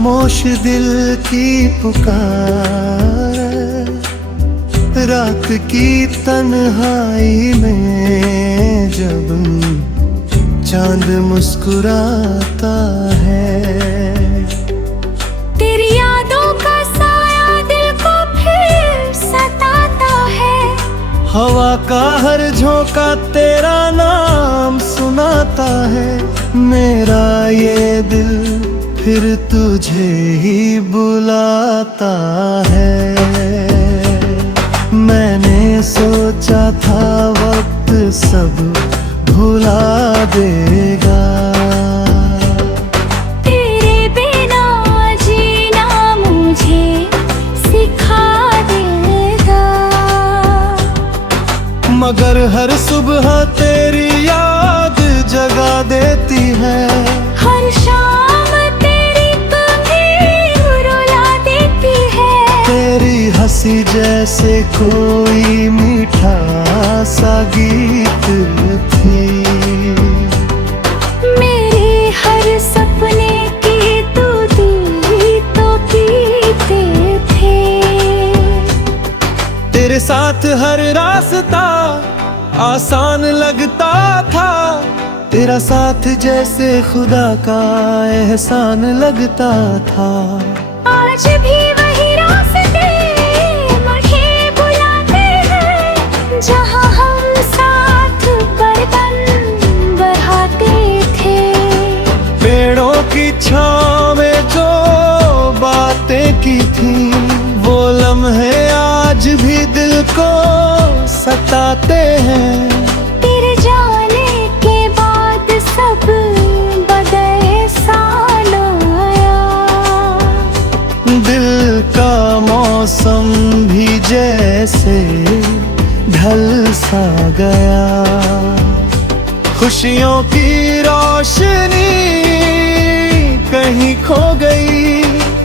खामोश दिल की पुकार, रात की तन्हाई में जब चांद मुस्कुराता है। तेरी यादों का साया दिल को फिर सताता है। हवा का हर झोंका तेरा नाम सुनाता है। मेरा ये दिल फिर तुझे ही बुलाता है। मैंने सोचा था वक्त सब भुला देगा, तेरे बिना जीना मुझे सिखा देगा। मगर हर सुबह तेरी याद जगा देती है। हर शाम तेरी तुम्हें रुला देती है। तेरी हंसी जैसे कोई मीठा सा गीत थी। मेरे हर सपने की तू दी तो पीते थे। तेरे साथ हर रास्ता आसान लगता था। तेरा साथ जैसे खुदा का एहसान लगता था। आज भी वही रास्ते मुझे बुलाते हैं, जहाँ हम साथ बर्तन बढ़ाते थे। पेड़ों की छाँव में जो बातें की थी, वो लम्हे आज भी दिल को सताते हैं। तेरे जाने के बाद सब बदले सा आया। दिल का मौसम भी जैसे ढल सा गया। खुशियों की रोशनी कहीं खो गई।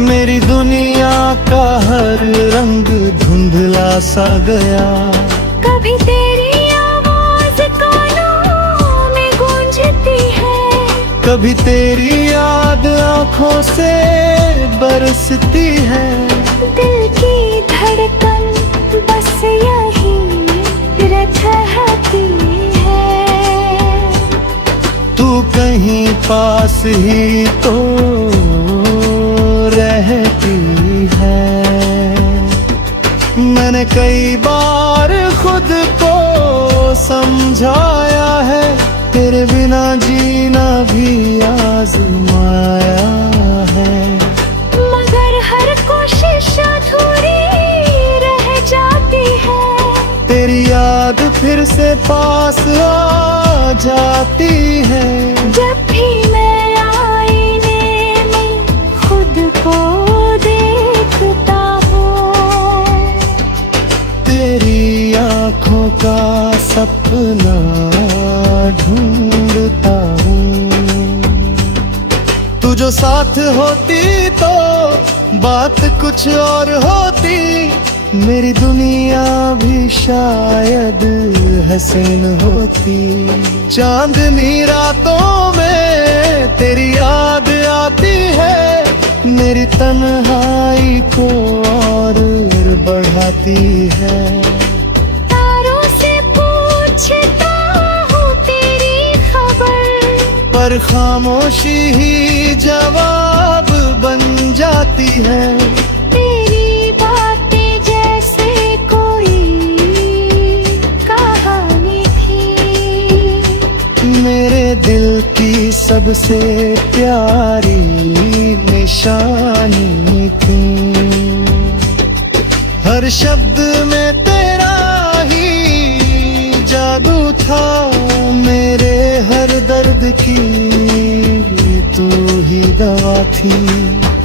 मेरी दुनिया का हर रंग धुंधला सा गया। कभी तेरी आवाज कानों में गूंजती है। कभी तेरी याद आँखों से बरसती है। दिल की धड़कन बस यही रहती है। तू कहीं पास ही तो रहती है। मैंने कई बार खुद को समझाया है। तेरे बिना जीना भी आजमाया है। मगर हर कोशिश अधूरी रह जाती है। तेरी याद फिर से पास आ जाती है। जब भी मैं आईने में खुद को देखता हूँ, तेरी आँखों का सपना ढूंढता हूँ। तू जो साथ होती तो बात कुछ और होती। मेरी दुनिया भी शायद हसीन होती। चांदनी रातों में तेरी याद आती है। मेरी तन्हाई को और बढ़ाती है। तारों से पूछता हूँ तेरी खबर, पर खामोशी ही जवाब बन जाती है। तेरी बातें जैसे कोई कहानी थी। मेरे दिल की सबसे प्यारी निशानी थी। हर शब्द में तेरा ही जादू था। मेरे हर दर्द की तू ही दवा थी।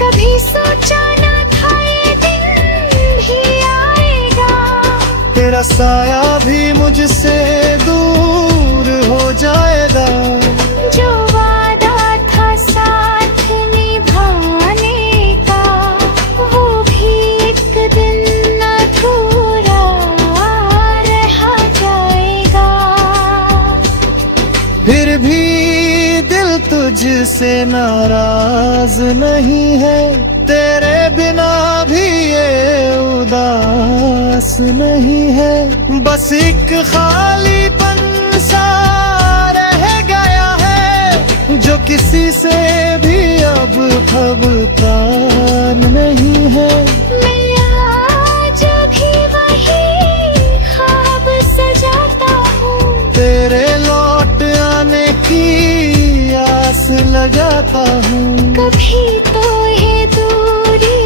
कभी सोचा न था ये दिन भी आएगा। तेरा साया भी मुझसे दूर हो जाएगा। जो वादा था साथ निभाने का, वो भी एक दिन अधूरा रह जाएगा। फिर भी दिल तुझ तुझसे नाराज नहीं है, तेरे बिना भी ये उदास नहीं है। बस एक खालीपन सा रह गया है, जो किसी से भी अब खबता नहीं है। मैं आज भी वही ख्वाब सजाता हूँ, तेरे लौट आने की आस लगाता हूँ। कभी तो ये दूरी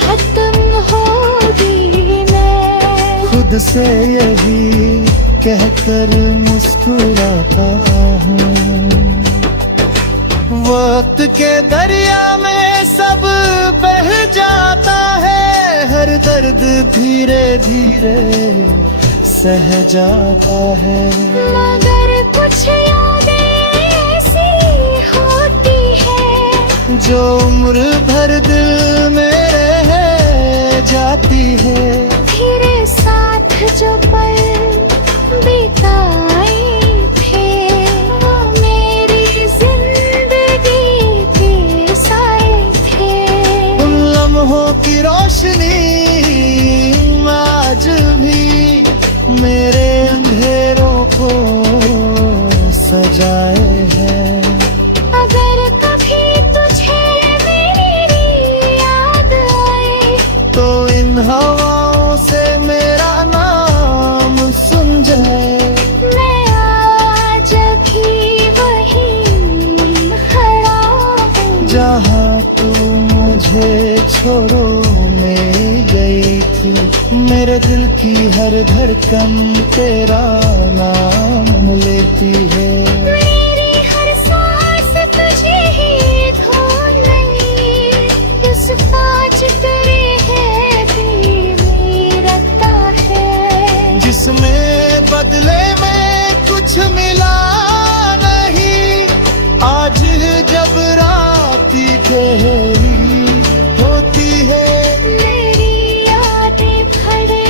खत्म होगी। मैं खुद से यही कहकर मुस्कुराता हूँ। वक्त के दरिया में सब बह जाता है, हर दर्द धीरे धीरे सह जाता है। मगर कुछ यादें ऐसी होती है, जो उम्र भर दिल में रह जाती है। तेरे साथ जो पल बिताए थे, वो मेरी जिंदगी के साए थे। उन लम्हों की रोशनी आज भी मेरे अंधेरों को सजाए है। अगर कभी तुझे मेरी याद आए, तो इन हवाओं से मेरा नाम सुन जाए। मैं आज भी वहीं खड़ा हूँ, जहाँ तू मुझे छोड़ो में गई थी। मेरे दिल की हर धड़कन तेरा नाम लेती है। मेरी हर सांस तुझे ही ढूंढ रही, इस पाँच तेरे है भी रखता है। जिसमें बदले में कुछ मिला नहीं, आज जब राती गहरी होती है। मेरी यादें भरे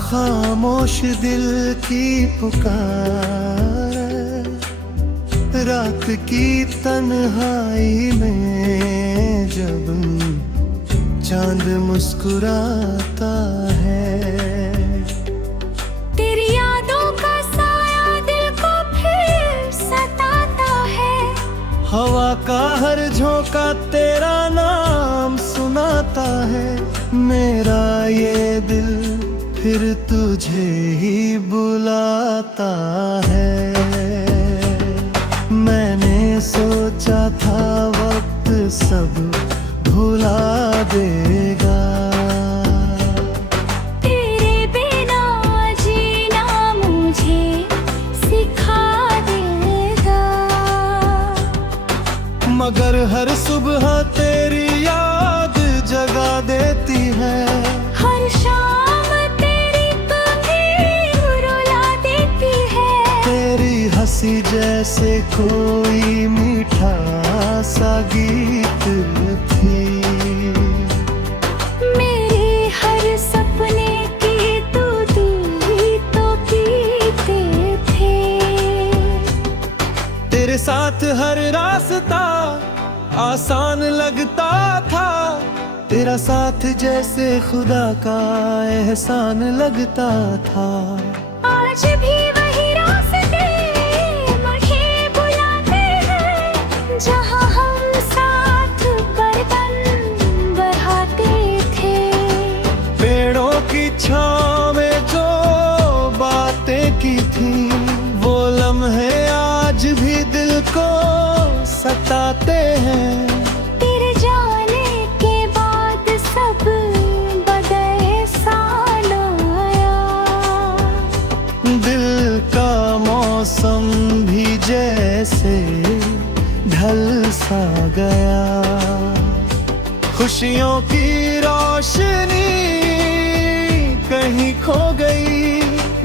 खामोश दिल की पुकार, रात की तन्हाई में जब चांद मुस्कुराता है। तेरी यादों का साया दिल को फिर सताता है। हवा का हर झोंका तेरा नाम सुनाता है। मेरा ये दिल फिर तुझे ही बुलाता है। मैंने सोचा था वक्त सब भुला देगा, तेरे बिना जीना मुझे सिखा देगा। मगर हर सुबह तेरी याद जगा देती है। हर शाम तेरी तुम्हें रुला देती है। तेरी हंसी जैसे कोई मीठा सा गीत थी। मेरे हर सपने की तू दी तो पीते थे। तेरे साथ हर रास्ता आसान लगता था। तेरा साथ जैसे खुदा का एहसान लगता था। आज भी वही रास्ते मुझे बुलाते हैं, जहाँ हम साथ बर्तन बढ़ाते थे। पेड़ों की छाँव में जो बातें की थी, वो लम्हे आज भी दिल को सताते हैं। तेरे जाने के बाद सब ढल सा गया। खुशियों की रोशनी कहीं खो गई,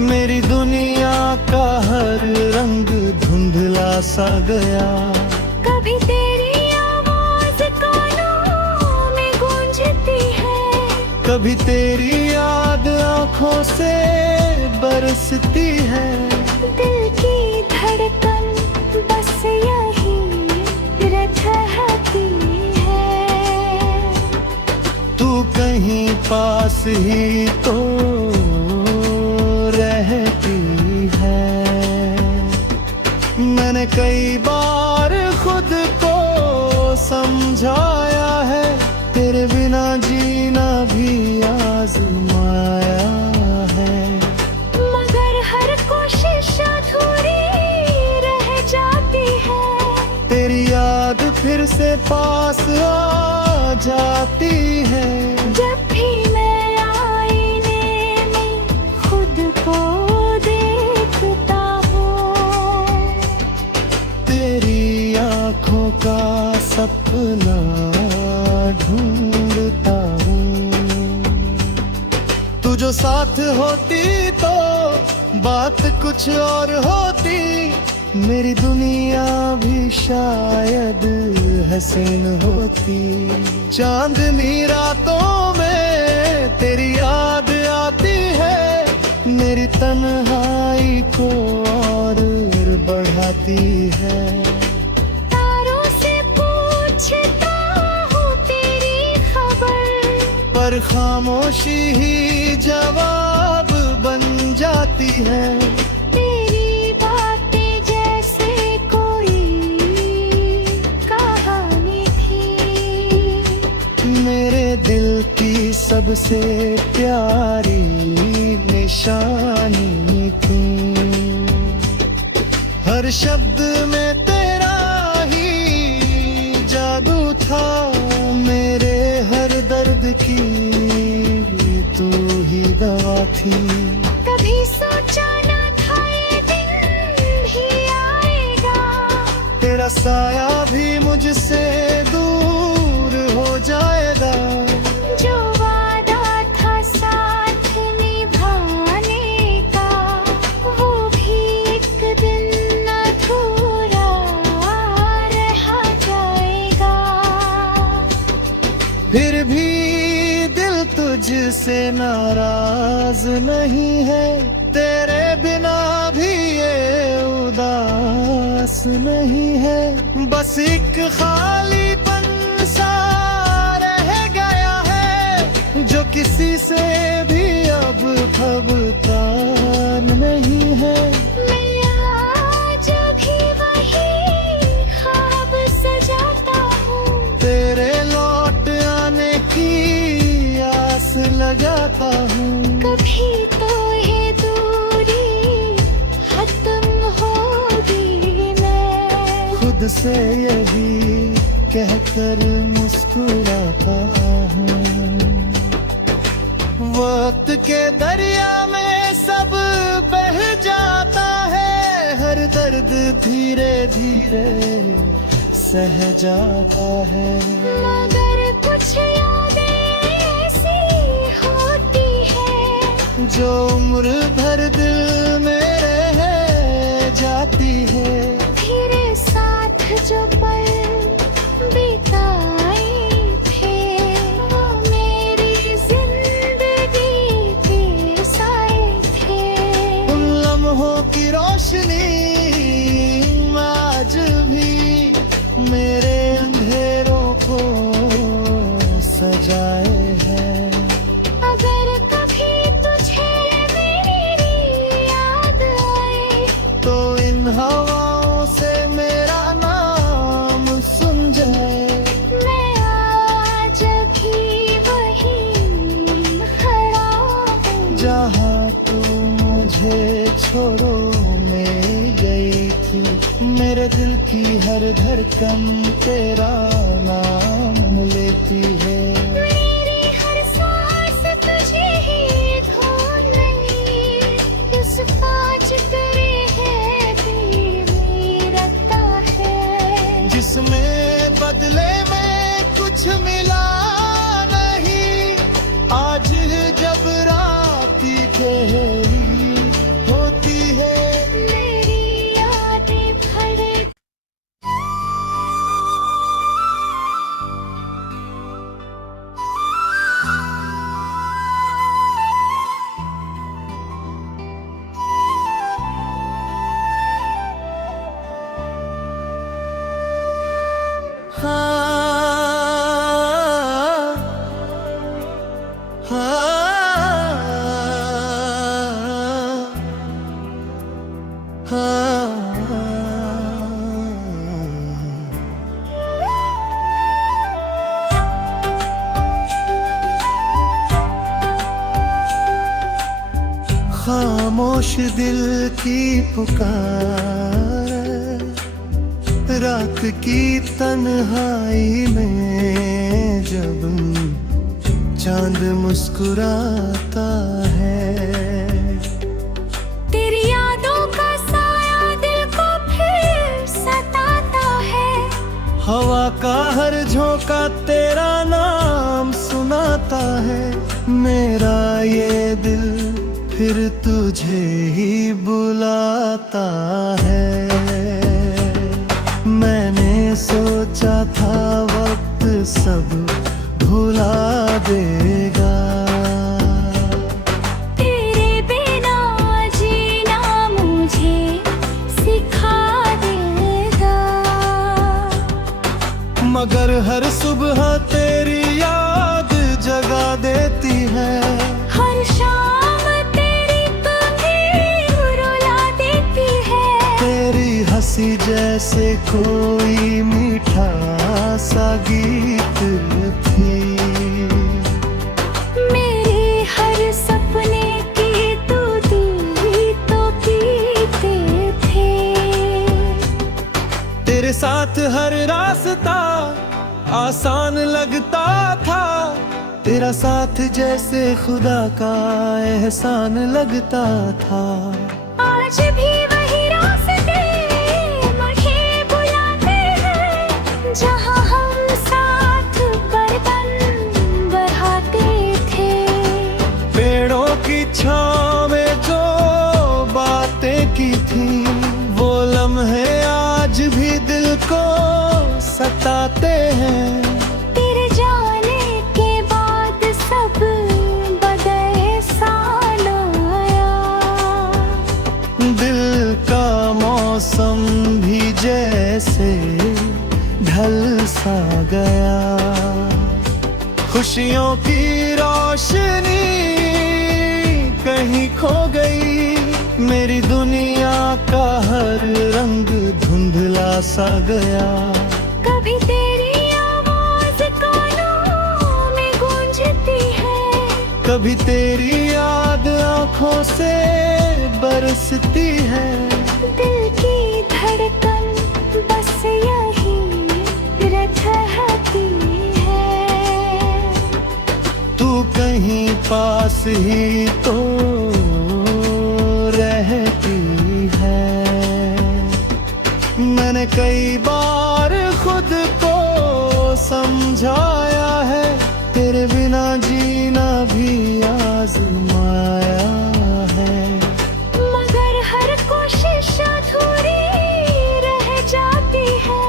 मेरी दुनिया का हर रंग धुंधला सा गया। कभी तेरी आवाज कानों में गूंजती है, कभी तेरी याद आंखों से बरसती है। दिल की धड़कन बस यही रहती है। तू कहीं पास ही तो रहती है। मैंने कई बार खुद को समझाया है, तेरे बिना जीना भी आजमाया है। मगर हर कोशिश अधूरी रह जाती है, तेरी याद फिर से पास आ जाती है। जब भी मैं आईने में खुद को देखता हूँ, तेरी आँखों का सपना ढूंढता हूँ। तू जो साथ होती तो बात कुछ और होती, मेरी दुनिया भी शायद हसीन होती। चांदनी रातों में तेरी याद आती है, मेरी तन्हाई को और बढ़ाती है। तारों से पूछता हूँ तेरी खबर, पर खामोशी ही जवाब बन जाती है। तेरी बातें जैसे कोई कहानी थी, मेरे दिल की सबसे प्यारी निशानी थी। हर शब्द में तेरा ही जादू था, मेरे हर दर्द की तू ही दवा थी। कभी सोचा ना था ये दिन भी आएगा, तेरा साया भी मुझसे दूर हो जाएगा। जो वादा था साथ निभाने का, वो भी एक दिन अधूरा रह जाएगा। फिर भी दिल तुझसे नाराज नहीं है, तेरे बिना भी ये उदास नहीं है। बस एक खालीपन सा रह गया है, जो किसी से भी अब भगता नहीं है। मैं आज भी वही ख्वाब सजाता हूँ, तेरे लौट आने की आस लगाता हूँ। कभी तो ये दूरी खत्म होगी। मैं खुद से यही कहकर मुस्कुराता हूँ। वक्त के दरिया में सब बह जाता है, हर दर्द धीरे धीरे सह जाता है। मगर कुछ यादें ऐसी होती है, जो उम्र भर दिल में रह जाती है। तेरे साथ जो पल बिताए थे, वो मेरी जिंदगी के साए थे। उन लम्हों की रोशनी आज भी मेरे अंधेरों को सजाए है। अगर कभी तुझे मेरी याद आए, तो इन हवाओं से मेरा नाम सुन जाए। मैं आज भी वहीं खड़ा हूँ, जहाँ तू मुझे छोड़ो में गई थी, मेरे दिल की हर धड़कन तेरा नाम लेती है। मेरी हर सांस तुझे ही ढूंढ रही, इस कांच तेरे है दिल में रखता है। जिसमें बदले में कुछ मिला नहीं। आज जब रात गहरी होती है, मेरी यादें भर खामोश दिल की पुकार, रात की तन्हाई में जब चांद मुस्कुराता है। तेरी यादों का साया दिल को फिर सताता है। हवा का हर झोंका तेरा नाम सुनाता है। मेरा ये दिल फिर तुझे ही बुलाता है। मैंने सोचा था वक्त सब भुला देगा, तेरे बिना जीना मुझे सिखा देगा। मगर हर सुबह तेरी याद जगा देती है। हर शाम तेरी तुम्हें रुला देती है। तेरी हंसी जैसे कोई मीठा सा गीत थी। मेरे हर सपने की तू दी तो पीते थे। तेरे साथ हर रास्ता आसान लगता था। तेरा साथ जैसे खुदा का एहसान लगता था। आज भी वही रास्ते मुझे बुलाते हैं, जहाँ हम साथ बर्तन बढ़ाते थे। पेड़ों की छाँव में जो बातें की थी, वो लम्हे आज भी दिल को सताते हैं। तेरे जाने के बाद सब बदले सा आया। दिल का मौसम भी जैसे ढल सा गया। खुशियों की रोशनी कहीं खो गई। मेरी दुनिया का हर रंग धुंधला सा गया। कभी तेरी आवाज कानों में गूंजती है। कभी तेरी याद आंखों से बरसती है। दिल की धड़कन बस यही रहती है। तू कहीं पास ही तो रहती है। मैंने कई बार खुद को समझाया है। तेरे बिना जीना भी आजमाया है। मगर हर कोशिश अधूरी रह जाती है।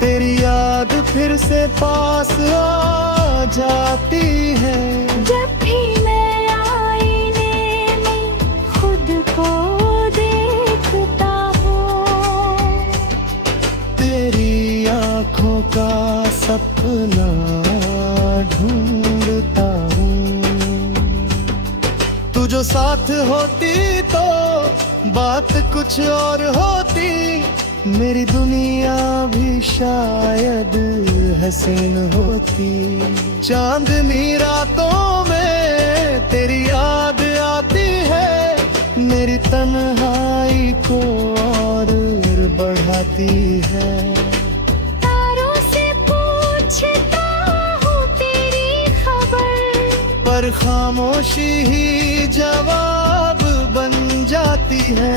तेरी याद फिर से पास आ जाती है। जब भी मैं आईने में खुद को देखता हूँ, तेरी आँखों का सपना ढूंढता हूँ। तू जो साथ होती तो बात कुछ और होती। मेरी दुनिया भी शायद हसीन होती। चांदनी रातों में तेरी याद आती है। मेरी तन्हाई को और बढ़ाती है। तारों से पूछता हूँ तेरी खबर, पर खामोशी ही जवाब बन जाती है।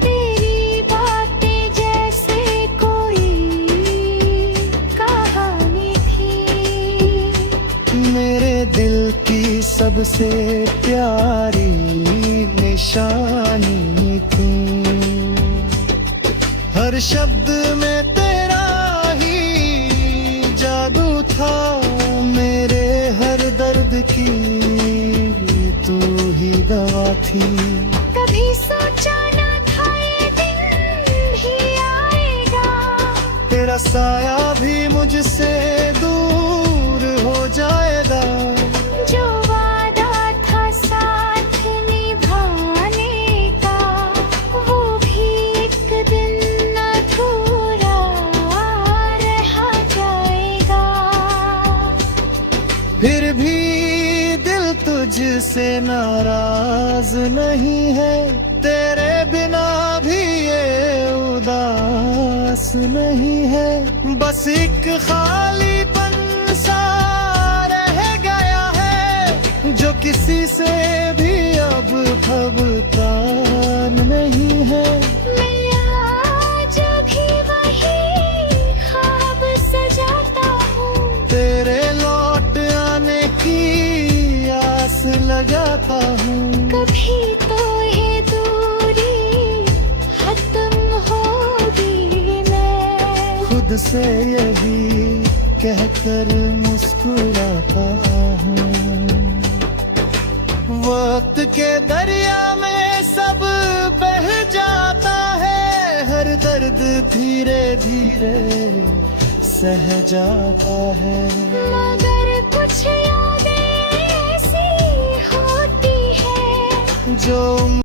तेरी बातें जैसे कोई सबसे प्यारी निशानी तू। हर शब्द में तेरा ही जादू था, मेरे हर दर्द की तू ही दवा थी। कभी सोचा ना था ये दिन भी आएगा, तेरा साया भी मुझसे दूर हो जाएगा। जो वादा था साथ निभाने का, वो भी एक दिन अधूरा रह जाएगा। फिर भी दिल तुझसे नाराज नहीं है, तेरे बिना भी ये उदास नहीं है। बस एक खालीपन सा रह गया है, जो किसी से भी अब खबता नहीं है। मैं आज भी वही ख्वाब सजाता हूँ, तेरे लौट आने की आस लगाता हूँ। कभी तो ये दूरी खत्म होगी। मैं खुद से यही कहकर मुस्कुराता हूँ। वक्त के दरिया में सब बह जाता है, हर दर्द धीरे धीरे सह जाता है। मगर कुछ यादें ऐसी होती है जो